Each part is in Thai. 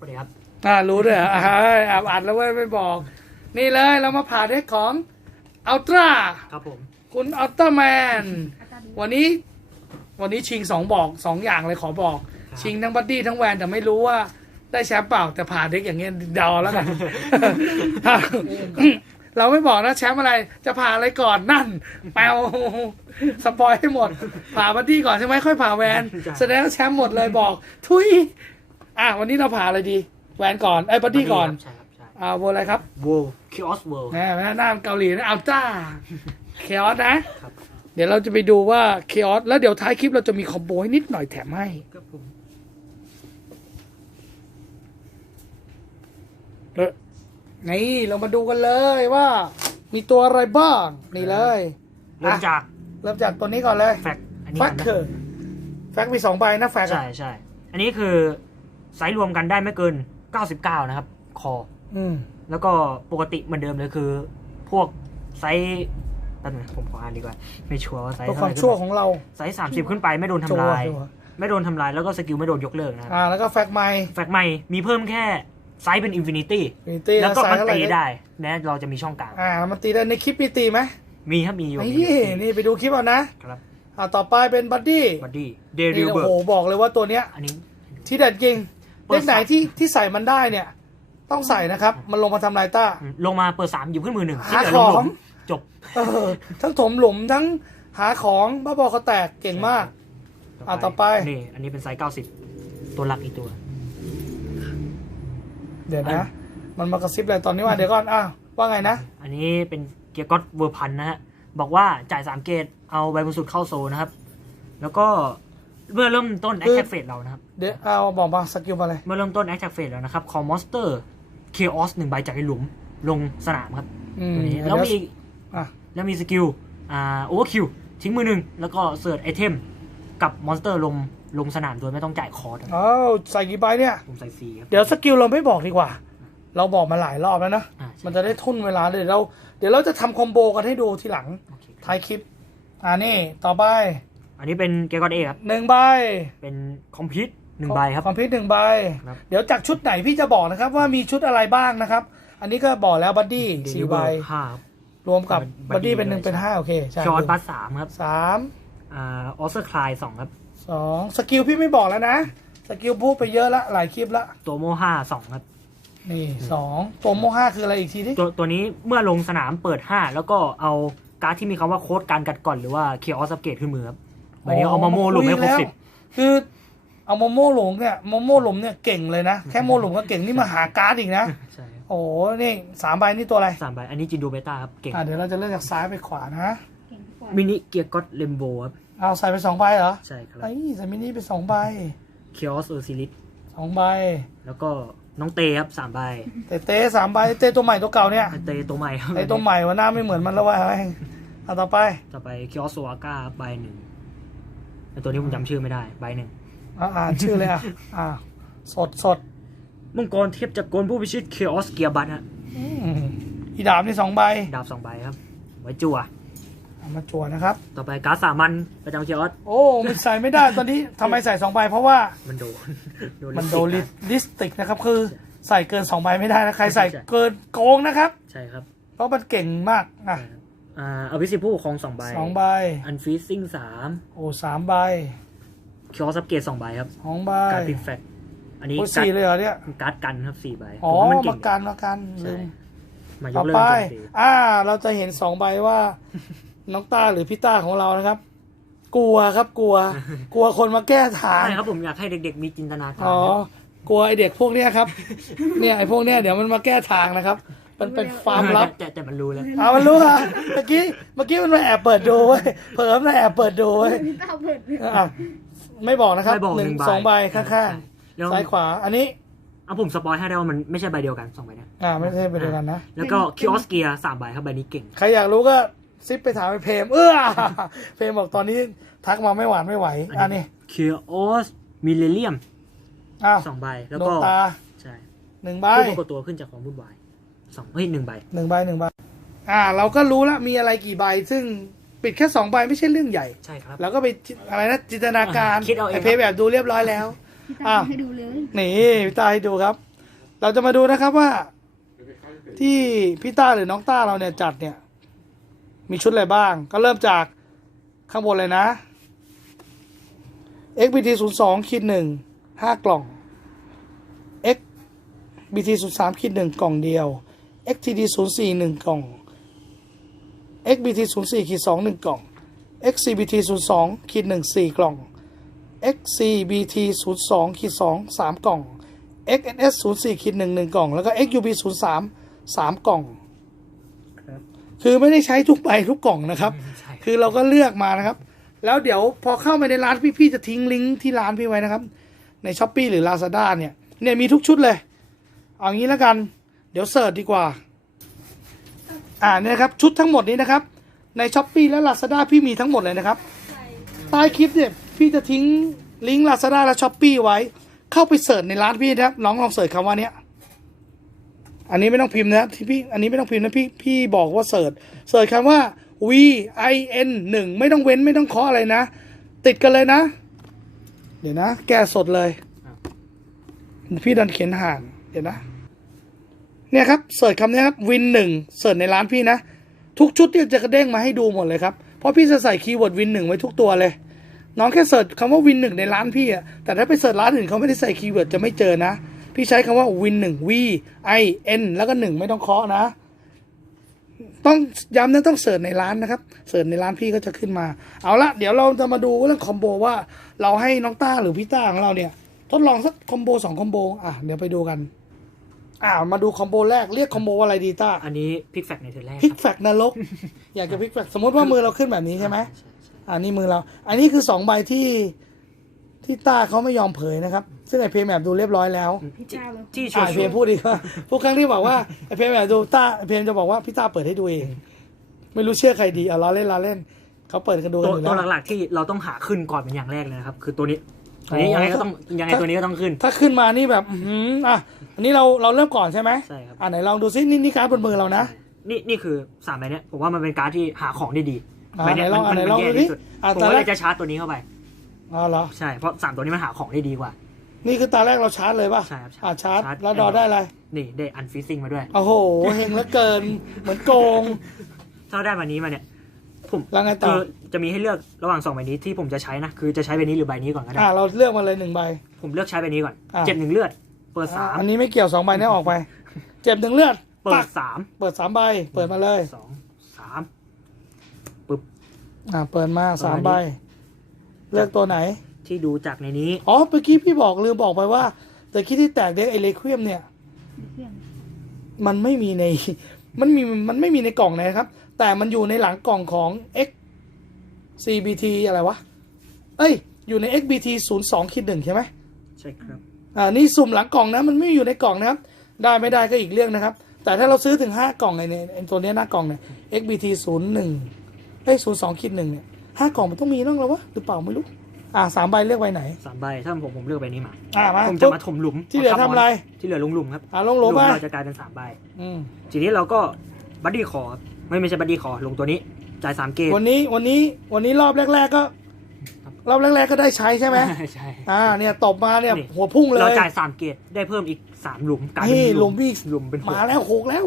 สวัสดีครับอ่ารู้ด้วยเหรออ่าแอบอัดแล้วเว้ยไม่บอก นี่เลยเรามาผ่าเด็กของอัลตร้าครับผมคุณอัลตร้าแมน วันนี้ วันนี้ชิงสองบอกสองอย่างเลยขอบอก ครับชิงทั้งบัดดี้ทั้งแวนแต่ไม่รู้ว่าได้แชมป์เปล่าแต่ผ่าเด็กอย่างเงี้ยเดาแล้วกัน เราไม่บอกนะแชมป์อะไรจะผ่าอะไรก่อนนั่น แปลวสปอยให้หมด ผ่าบัดดี้ก่อนใช่ไหมค่อยผ่าแวนแสดงว่าแชมป์หมดเลยบอก ทุย อะวันนี้เราผ่าอะไรดีแวนก่อนไอ้ยบัดดี้ก่อน ใช่ครับใช่อ่าโวอะไรครับโวคิออสเวิลด์แหมหน้าเกาหลีนะอัลต้าเคออสนะเดี๋ยวเราจะไปดูว่าเคออสแล้วเดี๋ยวท้ายคลิปเราจะมีคอมโบให้นิดหน่อยแถมให้ ครับผมเออนี่เรามาดูกันเลยว่า มีตัวอะไรบ้าง นี่เลยเริ่มจากเริ่มจากตัวนี้ก่อนเลย แฟกอันนี้แฟก่กอนนะเกอร์แฟกมีสองใบนะแฟกอะใช่ใช่อันนี้คือ ไซส์รวมกันได้ไม่เกิน 99 นะครับ คอ อืมแล้วก็ปกติเหมือนเดิมเลยคือ พวกไซส์แป๊บนึงผมขออ่านดีกว่า ไม่ชัวร์ว่าไซส์ตัวคเท่าวามไหร่ชั่วของเราไซส์30ขึ้นไปไม่โดนทำชัวลายร์ชัวร์ไม่โดนทำลายแล้วก็สกิลไม่โดนยกเลิกนะครับ อ่า แล้วก็แฟกใหม่แฟกใหม่มีเพิ่มแค่ไซส์เป็นอินฟินิตี้มีตีแล้วก็ใส่มันเท่าไหร่ตีได้แม้เราจะมีช่องกลางอ่ามันตีได้ในคลิปมีตีไหมมีครับมีอยู่นี่นี่ไปดูคลิปเอานะครับอ่าต่อไปเป็นบัดดี้บัดดี้เดรินี่วเบิโอ้ร์โหบอกเลยว่าตัวเนี้ย อันนี้ที่เด็ดจริง เปิเล็ดกไหนสามที่ที่ใส่มันได้เนี่ย ต้องใส่นะครับ มันลงมาทำลายต้าอืมลงมาเปิดสามหยิบขึ้นมือหนึ่งหาที่เหลืของลงจบ เออทั้งถมหลุมทั้งหาของบ้าบอเขาแตกเก่งมาก อะต่อไป นี่ อันนี้เป็นไซส์เก้าสิบตัวหลักอีกตัว เดี๋ยวนะอะมันมากระซิบอะไรตอนนี้ว่าเดี๋ยวก่อนอ้าวว่าไงนะ อันนี้เป็นเกียร์ก็อตเวอร์พันนะฮะ บอกว่าจ่ายสามเกตเอาใบบนสุดเข้าโซนะครับ แล้วก็ เมื่อเริ่มต้นแอคคือแท็กเฟสเรานะครับเดี๋ยวเอาบอกมาสกิลมาเลยเมื่อเริ่มต้นแอคแท็กเฟสแล้วนะครับคอมอนสเตอร์เคออสหนึ่งใบจากไอ้หลุมลงสนามครับอืมตัวนี้เดี๋แล้วยวมีอะแล้วมีสกิลอ่าโอเวอร์คิวทิ้งมือหนึ่งแล้วก็เสิร์ชไอเทมกับมอนสเตอร์ลงลงสนามโดยไม่ต้องจ่ายคอร์สครับอ้าวใส่กี่ใบเนี่ย ผมใส่ฟรีครับ เดี๋ยวสกิลเราไม่บอกดีกว่า เราบอกมาหลายรอบแล้วนะอ่าใช่มันจะได้ทุ่นเวลาเดี๋ยวเรา เดี๋ยวเราจะทำคอมโบกันให้ดูทีหลังโอเคครับท้ายคลิป อ่านี่ ต่อไป อันนี้เป็นเกียร์ก็อตเอครับหนึ่งใบเป็นคอมพิวหนึ่งใบครับคอมพิวหนึ่งใบครับเดี๋ยวจากชุดไหนพี่จะบอกนะครับว่ามีชุดอะไรบ้างนะครับ อันนี้ก็บอกแล้วบัดดี้สี่ใบห้าครับรวมกับบับัดดดี้ดี้เป็นหนึ่งด้วยเป็นห้าโอเคใช่ชอร์บัสสามครับสามอ่าออสเซอร์คลายสองครับสองสกิลพี่ไม่บอกแล้วนะ สกิลพูดไปเยอะละหลายคลิปละตัวโมห้าสองครับนี่สองตัวโมห้าคืออะไรอีกทีดิตัวตัวนี้เมื่อลงสนามเปิดห้าแล้วก็เอาการ์ดที่มีคำว่าโค้ดการกัดก่อนหรือว่าเคออสอัปเกรดขึ้นมือครับ ใบนี้เอามาโมหลุมให้ครบสิบคือเอาโมโมหลงเนี่ยโมโมหลงเนี่ยเก่งเลยนะ แค่โมหลงก็เก่งนี่มาหาการ์ดอีกนะใช่ครับโอ้โหนี่สามใบนี่ตัวอะไรสามใบอันนี้จินดูเบต้าครับเก่งอะเดี๋ยวเราจะเลื่อนจากซ้ายไปขวานะมินิเกียร์ก็อตเลมโบครับเอาใส่ไปสองใบเหรอใช่ครับไอ้ใส่มินิไปสองใบเคออสเออร์ซิลิสสองใบ แล้วก็น้องเตครับสามใบเตเต้สามใบเต้ตัวใหม่ตัวเก่าเนี่ยเตตัวใหม่ครับไอ้ตัวใหม่ว่าหน้าไม่เหมือนมันแล้ววะไอ้เอาต่อไปต่อไปเคออสโซอาก้าใบหนึ่ง ไอตัวนี้ผมจำชื่อไม่ได้ใบหนึ่งอ่าอ่านชื่อเลยอะ อ่า สดสดมังกรเทพจักรกลผู้พิชิตเคออสเกียร์บัตฮะอืมอีดาบนี่สองใบดาบสองใบครับ ไว้จั่วเอามาจวดนะครับ ต่อไปการ์ดสามัญประจำเคออสโอ้มันใส่ไม่ได้ตอนนี้ทำไมใส่สองใบเพราะว่ามันโดนมันโดนลิลิลิสติกนะครับ คือใส่เกินสองใบไม่ได้นะใครใส่เกินโกงนะครับ ใช่ครับ เพราะมันเก่งมากอะใช่ครับ อ่าอภิสิทธิ์ผู้ปกครองสองใบสองใบ อันฟีซิ่งสามโอ้สามใบเคออสอัปเกรดสองใบครับสองใบการ์ดพิกแฟกอันนี้โอ้การ์สี่ดเลยเหรอเนี่ยการ์ดกันครับสี่ใบอ๋อผมว่ามันเก่มางกันมากันลืใช่มมายต่อกเลิกไปโจมตีอ่า เราจะเห็นสองใบว่า น้องต้าหรือพี่ต้าของเรานะครับ กลัวครับกลัว กลัวคนมาแก้ทางใช่ครับผมอยากให้เด็กๆมีจินตนาการอ๋อครับกลัวไอเด็กพวกเนี้ยครับ เนี่ยไอพวกเนี้ยเดี๋ยวมันมาแก้ทางนะครับ มันเป็นความลับ แต่แต่มันรู้แล้วอ่ามันรู้อะเมื่อกี้เมื่อกี้มันมาแอบเปิดดูเว้ยเผลอมันมาแอบเปิดดูเว้ยพี่ต้าเปิดเลยอะไม่บอกนะครับไม่บอกหหนึ่นึ่งงใบสองใบข้างใช่แล้วๆซ้ายขวา อันนี้เอาผมสปอยให้ได้ว่ามันไม่ใช่ใบเดียวกันสองใบเนี้อ่าไม่ใช่ไปเดียวกันนะแล้วก็คิออสเกียร์สามใบครับใบนี้เก่ง ใครอยากรู้ก็ซิปไปถามไปเพมเอื้อเพมบอกตอนนี้ทักมาไม่หวานไม่ไหว อันนี้คิออสมิเลเลียมอ้าวสองใบแล้วดวก็งตาใช่หนึ่งใบผู้ปรากฏตัวขึ้นจากของวุ่นวาย สองเฮ้ยหนึ่งใบหนึ่งใบหนึ่งใบอ่า เราก็รู้แล้วมีอะไรกี่ใบ ซึ่งปิดแค่สองใบไม่ใช่เรื่องใหญ่ ใช่ครับเราก็ไปจิอะไรนะจินตนาการคิดเอาเอง ไอเพมแบบดูเรียบร้อยแล้วพี่อ้าต้าวให้ดูเลย นี่พี่ตาให้ดูครับ เราจะมาดูนะครับว่า ที่พี่ต้าหรือน้องต้าเราเนี่ยจัดเนี่ย มีชุดอะไรบ้าง ก็เริ่มจากข้างบนเลยนะ XBT 0 2ขีดหนึ่งห้ากล่อง XBT 0 3ขีดหนึ่งกล่องเดียว XTD 0 4หนึ่งกล่อง XBT 0 4ขีดสองหนึ่งกล่อง XCBT 0 2ขีดหนึ่งสี่กล่อง XCBT 0 2ขีดสองสามกล่อง XNS 0 4ขีดหนึ่งหนึ่งกล่อง แล้วก็ XUB 0 3สามกล่องครับคือไม่ได้ใช้ทุกใบทุกกล่องนะครับใช่คือเราก็เลือกมานะครับ แล้วเดี๋ยวพอเข้าไปในร้านพี่ๆจะทิ้งลิงก์ที่ร้านพี่ไว้นะครับ ในช้อปปีหรือ Lazada เนี่ย เนี่ยมีทุกชุดเลย เอางี้แล้วกัน เดี๋ยวเสิร์ชดีกว่า อ่าเนี่ยนะครับ ชุดทั้งหมดนี้นะครับ ในช้อปปีและ Lazada พี่มีทั้งหมดเลยนะครับ ใต้คลิปเนี่ย พี่จะทิ้งลิงก์ Lazada และช้อปปีไว้ เข้าไปเสิร์ชในร้านพี่นะครับ น้องลองเสิร์ชคำว่าเนี้ยอันนี้ไม่ต้องพิมพ์นะครับที่พี่อันนี้ไม่ต้องพิมพ์นะพี่พี่บอกว่าเสิร์ชเสิร์ชคำว่า V I N หนึ่งไม่ต้องเว้นไม่ต้องเคาะอะไรนะ ติดกันเลยนะ เดี๋ยวนะ แกะสดเลย พี่ดันเขียนห่างเดี๋ยวนะ เนี่ยครับเสิร์ชคำนี้ครับวินหนึ่งเสิร์ชในร้านพี่นะ ทุกชุดที่จะกระเด้งมาให้ดูหมดเลยครับ เพราะพี่จะใส่คีย์เวิร์ดวินหนึ่งไว้ทุกตัวเลย น้องแค่เสิร์ชคำว่าวินหนึ่งในร้านพี่อะแต่ถ้าไปเสิร์ชร้านอื่นเขาไม่ได้ใส่คีย์เวิร์ดจะไม่เจอนะ พี่ใช้คำว่าวินหนึ่ง V I N แล้วก็หนึ่งไม่ต้องเคาะนะ ต้องย้ำนะต้องเสิร์ชในร้านนะครับเสิร์ชในร้านพี่ก็จะขึ้นมา เอาละเดี๋ยวเราจะมาดูเรื่องคอมโบว่า เราให้น้องต้าหรือพี่ต้าของเราเนี่ย ทดลองสักคอมโบสองคอมโบอะเดี๋ยวไปดูกัน อ่ามาดูคอมโบแรกเรียกคอมโบว่าอะไรดีต้าอันนี้พิกแฟกในเทอร์แรกพิกครับแฟกนรก อยากจะพิกแฟกสมมติว่ามือเราขึ้นแบบนี้ใช่ไหมใช่ใช่อันนี้มือเรา อันนี้คือสองใบที่ที่ต้าเขาไม่ยอมเผยนะครับ ซึ่งไอเพย์แมปดูเรียบร้อยแล้วที่ที่โชอ่าว์ไอเพย์พูดดีกว่าทุกครั้งที่บอกว่าไอเพย์แมปดูต้าไอเพย์จะบอกว่าพี่ต้าเปิดให้ดูเองไม่รู้เชื่อใครดีเอาล้อเล่นล้อเล่นเขาเปิดกันดูกันตัวอยู่ตัวแล้วหลักๆที่เราต้องหาขึ้นก่อนเป็นอย่างแรกเลยนะครับ คือตัวนี้ ตัวนี้อ๋อยังไงก็ต้องยังไงตัวนี้ก็ต้องขึ้น ถ้าขึ้นมานี่แบบอื้อหืออะอันนี้เราเราเริ่มก่อนใช่ไหมใช่ครับอ่าไหนลองดูซินี่นี่การ์ดบนมือเรานะนี่นี่คือสามใบเนี้ยผมว่ามันเป็นการ์ดที่หาของได้ดีอ่าใบเนี้ยไหนลมัองนอ่ามันไหนมันลองแย่ดูดิที่สุดอ่าผมตาก็แรเลกยจะชาร์จตัวนี้เข้าไปอ๋อเหรอใช่เพราะสามตัวนี้มันหาของได้ดีกว่า นี่คือตาแรกเราชาร์จเลยป่ะใช่ครับอ่าชาร์จชาร์จแล้วดอได้อะไรนี่ได้อันฟิซซิ่งมาด้วยโอ้โหเฮงเหลือเกินเหมือนโกงถ้าได้วันนี้มาเนี่ย ผมแล้วไงต่อคือจะมีให้เลือกระหว่างสองใบนี้ที่ผมจะใช้นะคือจะใช้ใบนี้หรือใบนี้ก่อนก็ได้อ่าเราเลือกมาเลยหนึ่งใบ ผมเลือกใช้ใบนี้ก่อนอ่าเจ็บหนึ่งเลือด เปิดสามอันนี้ไม่เกี่ยวสองใบนี้ออกไป เจ็บหนึ่งเลือดเปิปัดกสามเปิดสามใบ เปิดมาเลย สองสาม อ่าเปิดมาสามประมาณนี้ใบ เลือกตัวไหน ที่ดูจากในนี้ อ๋อเมื่อกี้พี่บอกลืมบอกไปว่าแต่คิดที่แตกเด็กไอเลควียมเนี่ย มันไม่มีใน มันมีมันไม่มีในกล่องนะครับ แต่มันอยู่ในหลังกล่องของ X CBT อะไรวะ เอ้ย อยู่ใน XBT 0 2คิดหนึ่งใช่ไหมใช่ครับ อ่า นี่สุ่มหลังกล่องนะ มันไม่อยู่ในกล่องนะครับ ได้ไม่ได้ก็อีกเรื่องนะครับ แต่ถ้าเราซื้อถึงห้ากล่องไอ้เนี่ยไอ้ตัวเนี้ยหน้ากล่องเนี่ย XBT 0 1เอ้ย0 2คิดหนึ่งเนี่ยห้ากล่องมันต้องมีน้องแล้ววะ หรือเปล่าไม่รู้ อ่าสามใบเลือกใบไหน สามใบถ้าผมผมเลือกใบนี้มาอ่ามาผมจะมาถมหลุมที่เหลือทำอะไร ที่เหลือลงหลุมครับอ่าลงโหลหลุมมาเราจะกลายเป็นสามใบอืมทีนี้เราก็บัดดี้คอร์ ไม่ไม่ใช่บัดดี้คอร์ลงตัวนี้ จ่ายสามเกมวันนี้วันนี้วันนี้รอบแรก ๆก็ รอบแรก ๆก็ได้ใช้ใช่ไหมใช่อ่าเนี่ยตบมาเนี่ยนี่หัวพุ่งเลยเราจ่ายสามเกตได้เพิ่มอีกสามหลุมกลายเป็นี่นหลุมพี่หลุมเป็นหกมาแล้วหกแล้ว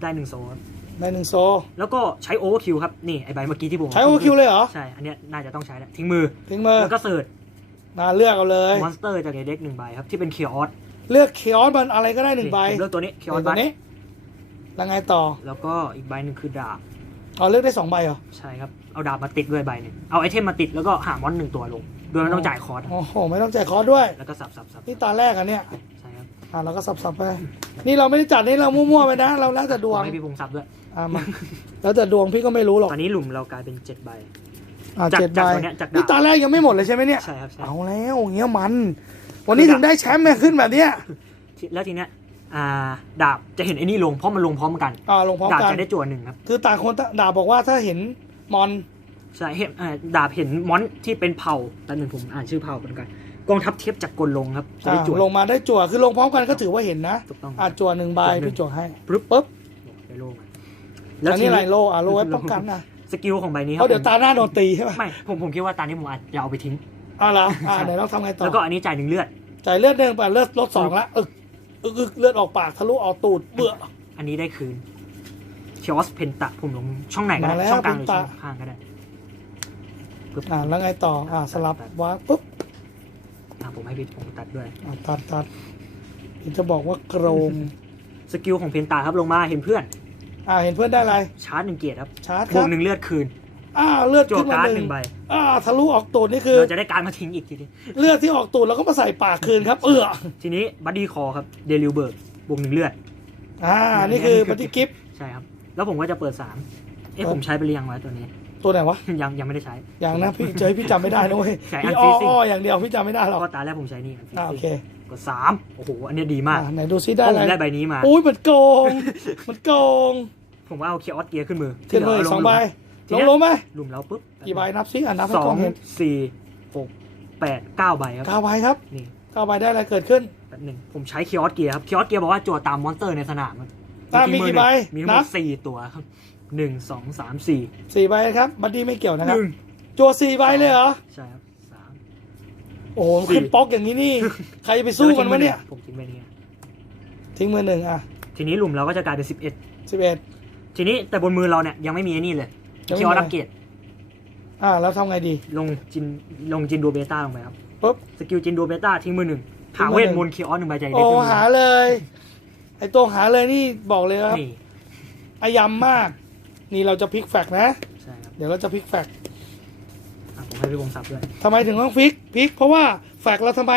ได้หนึ่งโซนได้หนึ่งโซ แล้วก็ใช้โอเวอร์คิวครับ นี่ไอใบเมื่อกี้ที่ผมใช้โอคิวเลยเหรอ ใช่ อันเนี้ยน่าจะต้องใช้แล้วทิ้งมือ ทิ้งมือ แล้วก็เสิร์ชน่าเลือกเอาเลยมอนสเตอร์จากในเด็กหนึ่งใบครับ ที่เป็นเคียร์ออสเลือกเคออสมันอะไรก็ได้หนึ่งใบผมเลือกตัวนี้เคียร์ออสตัวนี้ แล้วไงต่อ แล้วก็อีกใบหนึ่งคือดาบอ๋อเลือกได้สองใบเหรอ ใช่ครับ เอาดาบมาติดด้วยใบหนึ่งเอาไอเทมมาติดแล้วก็หามอนหนึ่งตัวลง โดยไม่ต้องจ่ายคอร์สโอ้โห ไม่ต้องจ่ายคอร์สด้วย แล้วก็สับสับสับนี่ตาแรกอันเนี้ยใช่ครับ อ่าเราก็สับๆไป นี่เราไม่ได้จัดนี่เรามั่วๆไปนะ เราแล้วแต่ดวงให้พี่พงษ์สับด้วย อ่ามาแล้วแต่ดวงพี่ก็ไม่รู้หรอก ตอนนี้หลุมเรากลายเป็นเจ็ดใบอ่าจากเจ็ดใบจากตัวเนี้ยจากดาบนี่ตาแรกยังไม่หมดเลยใช่ไหมเนี่ย ใช่ครับใช่เอาแล้วอย่างเงี้ยมัน วันนี้ถึงได้แชมป์มาขึ้นแบบเนี้ยที่แล้วทีเนี้ยอ่า ดาบจะเห็นไอ้นี่ลงเพราะมันลงพร้อมกันอ่าลงพร้อมดาบกันจะได้จั่วหนึ่งครับ คือต่างคนต่างด่าบอกว่าถ้าเห็นมอนใช่เห็นเอ่อดาบเห็นมอนที่เป็นเผ่าแต่หนึ่งผมอ่านชื่อเผ่าเหมือนกันกองทัพเทียบจากกลลงครับจะอ่าได้จั่วลงมาได้จั่วคือลงพร้อมกันก็ถือว่าเห็นนะถูกต้องอ่าจั่วหนึ่งใบจั่วหนึ่งพี่จั่วให้ปึ๊บปุ๊บได้โล่มาอันนี้อะไรโลอะโลไว้โล่ป้องกันนะสกิลของใบนี้คเพรับราะเดี๋ยวตาหน้าโดนตีใช่ไหมไม่ผมผมคิดว่าตานี้ผมอาจจะเอาไปทิ้งอ่าเหรออ่าไหนเราทำไงต่อแล้วก็อันนี้จ่ายหนึ่งเลือดจ่ายเลือดเดิมไปเลือดลดสองละเออ อึกอึกเลือดออกปากทะลุออกตูดเบื่อ อันนี้ได้คืนเคียอสเพนตะผมลงช่องไหนก็ได้ มาแล้วช่องกลางหรือเพนช่ตะองข้างก็ได้ปึ๊บอ่าแล้วไงต่อ อ่าสลับวางปุ๊บอะผมให้พี่ผมตัดด้วย อ่าตัดตัดเห็นจะบอกว่าโกรงสกิลของเพนตาครับลงมาเห็นเพื่อน อ่าเห็นเพื่อนได้อะไรชาร์จหนึ่งเกียร์ครับชาร์จบควรักบหนึ่งเลือดคืนอ่าเลือดจั่วขึ้นมาการ์ดหหนึ่นึ่งงใบ อ่าทะลุออกตูดนี่คือ เราจะได้การดมาทิ้งอีกทีนึงเลือดที่ออกตูดเราก็มาใส่ปากคืนครับ เออทีนี้บัดดี้คอครับเดลิวเบิร์กบวกหนึ่งเลือด อ่า นี่คือบัตตี้กิฟต์ใช่ครับ แล้วผมก็จะเปิดสามเอ๊ะผมใช้ไปหรือยังวะตัวนี้ ตัวไหนวะ ยังยังไม่ได้ใช้อย่างนะพี่เจอพี่จำไม่ได้นะเว้ยใช่พี่อัอ้นอ freezing อ้ออย่างเดียวพี่จำไม่ได้หรอกก็ตาแรกผมใช้นี่ครับอ่าโอเคกดสามโอ้โห อันเนี้ยดีมากอ่าไหนดูซิได้เพอะราะผมไรได้ใบนี้มา อุ้ยมันโกง มันโกง ผมว่าเอาเคียร์ออสเกียร์ขึ้นมือ ขึ้นเลยที่หลืสองใบที ลงเนี้ยลงไหมลุมแล้วปุ๊บกี่ใบนับซิอะนับให้สอกล้องงเห็นสี่หกแปดเก้าใบครับเก้าใบครับนี่เก้าใบได้อะไรเกิดขึ้นแป๊บหนึ่งผมใช้เคียร์ออสเกียร์ครับเคียร์ออสเกียร์บอกว่าจั่วตามมอนสเตอร์ในสนามครับอะมีกี่ใบมีทั้งหนัมบดสี่ตัวครับหนึ่งสองสามสี่สี่ใบครับบัดดี้ไม่เกี่ยวนะหครับนึ่งจัวสี่ใบเลยเหรอใช่ครับสามโอ้โหสี่ขึ้นป๊อกอย่างนี้นี่ ใครจะไปสู้มันวะเนี่ยผมทิ้งไปนี่ทิ้งมือหนึ่งอะทีนี้หลุมเราก็จะกลายเป็นสิบเอ็ดสิบเอ็ดทีนี้แต่บนมือเราเนี่ยยังไม่มีไอ้นี่เลยยังไม่มี เคียร์ออสอัปเกรดอ่า แล้วทำไงดี ลงจินลงจินดูเบต้าลงไปครับปุ๊บสกิลจินดูเบต้าทิ้งมือหนึ่งทิ้หางมือเวหนึ่ทงมนต์เคียร์ออสหนึ่งใบใจเด็โอ้กขึ้นมืหาเลย ไอตัวหาเลยนี่บอกเลยครับนี่อายำมาก นี่เราจะพลิกแฟกนะ ใช่ครับเดี๋ยวเราจะพลิกแฟกอะผมให้พี่วงศัพท์ด้วยทำไมถึงต้องพลิกพลิกเพราะว่าแฟกเราทำไม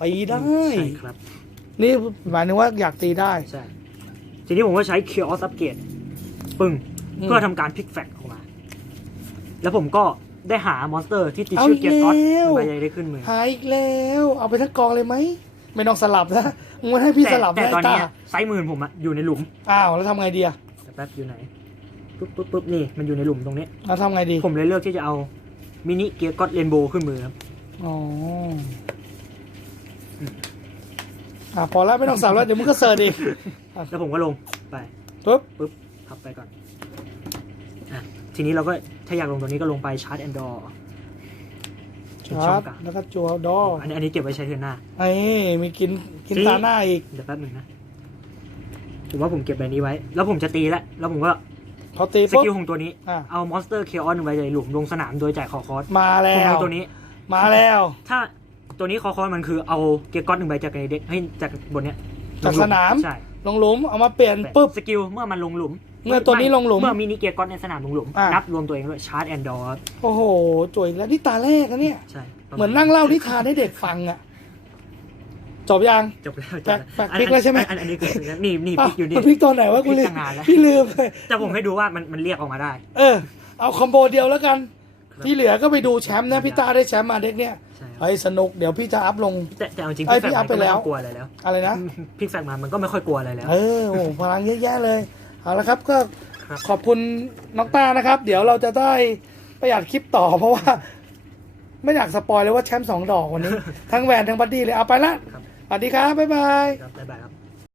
ตีได้ ใช่ครับ นี่หมายถึงว่าอยากตีได้ ใช่ทีนี้ผมก็ใช้เคียร์ออสอัปเกรดปึ้งอืม เพื่อทำการพลิกแฟกออกมา แล้วผมก็ได้หามอนสเตอร์ที่ติดเอาชื่อเกียร์ก๊อตแล้ว ใบใหญ่ได้ขึ้นมือ หายอีกแล้ว เอาไปทั้งกองเลยไหม ไม่ต้องสลับนะมึงไม่ให้พี่แต่สลับแต่นะตอนไอ้ตาเนี้ยไซส์มือผมอะอยู่ในหลุมอ้าวแล้วทำไงดีอะแต่แป๊บอยู่ไหนปุ๊บปุ๊บปุ๊บนี่มันอยู่ในหลุมตรงนี้ แล้วทำไงดีผมเลยเลือกที่จะเอามินิเกียร์ก๊อตเรนโบว์ขึ้นมือครับ อ๋ออะพอแล้วไม่ต้องสับแล้วเดี๋ยวมึงก็เสิร์ชอีกแล้วผมก็ลงไปปุ๊บปุ๊บพับไปก่อนอะ ทีนี้เราก็ถ้าอยากลงตรงนี้ก็ลงไปชาร์จแอนดอร์ชาร์จแล้วก็จัวดออันนี้อันนี้เก็บไว้ใช้เทือนหน้าไอ้มีกินกินจริงตาหน้าอีกเดี๋ยวแป๊บหนึ่งนะผมว่าผมเก็บใบนี้ไว้ แล้วผมจะตีแล้วแล้วผมก็พอตีสปุ๊บกิลของตัวนี้อะเอามอนสเตอร์เคออนไว้ในหลุมลงสนามโดยจ่ายคอคอร์สมาผมแล้วเอาตัวนี้ มาแล้ว ถ้าตัวนี้คอคอร์สมันคือเอาเกียร์ก๊อตหนึ่งใบจากในเด็กให้จากบนเนี้ยจากลงหลุสนามใช่ลงหลุมเอามาเปลี่ยนปุ๊บสกิลเมื่อมันลงหลุม เมื่อตัวนี้ลงหลุม เมื่อมินิเกียร์ก๊อตในสนามลงหลุม อะ นับรวมตัวเองด้วยชาร์จแอนดอร์โอ้โหจวยแล้วนี่ตาแรกนะเนี่ย ใช่ประาณเหมือนนั่งเล่านิทานให้เด็กฟังอะจบยังจบแล้วแปลกแปลกอันพลิกแล้วใช่ไหม อันอันนี้คือนี่นี่พลิกอยู่นี่ มันพลิกตอนไหนวะกูลืพลิมกตั้งนานแล้ว พี่ลืม แต่ผมให้ดูว่ามันมันเรียกออกมาได้ เออ เอาคอมโบเดียวแล้วกันที่เหลือก็ไปดูแชมป์นะพี่ตาได้แชมป์มาเด็กเนี่ยใช่ครับ เฮ้ยสนุกเดี๋ยวพี่จะอัพลง แต่แต่เอาจริงเอ้ยพิกพี่แฟอักพมันก็ไปแล้ไม่วต้องกลัวอะไรแล้วอะไรนะพิกแฟกมามันก็ไม่ค่อยกลัวอะไรแล้ว เออโอ้โหพลังเยอะแยะเลย เอาละครับก็ครับขอบคุณน้องต้านะครับ เดี๋ยวเราจะได้ประหยัดคลิปต่อ เพราะว่า ไม่อยากสปอยเลยว่าแชมป์สองดอกวันนี้ ทั้งแวนทั้งบัดดี้เลยเอาไปละครับสวัสดีครับบ๊ายบายครับบ๊ายบายครับ